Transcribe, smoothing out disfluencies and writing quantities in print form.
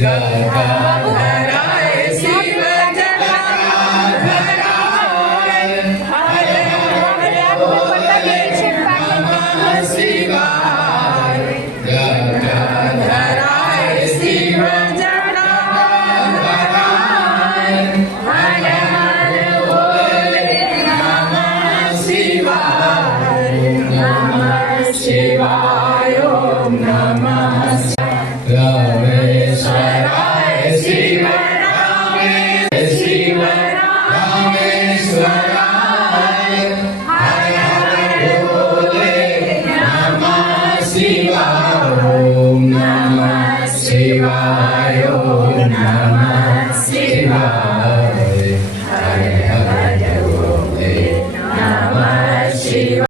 गंगाधराय शिव जटाधराय हर हर नमः शिवाय गंगाधराय शिव जटाधराय हर हर बोले नमः शिवाय ओम नमः रामेश्वराय शिव रामेश्वराय हर हर बोले नमः शिवाय ओम नमः शिवाय ओम नमः शिवाय।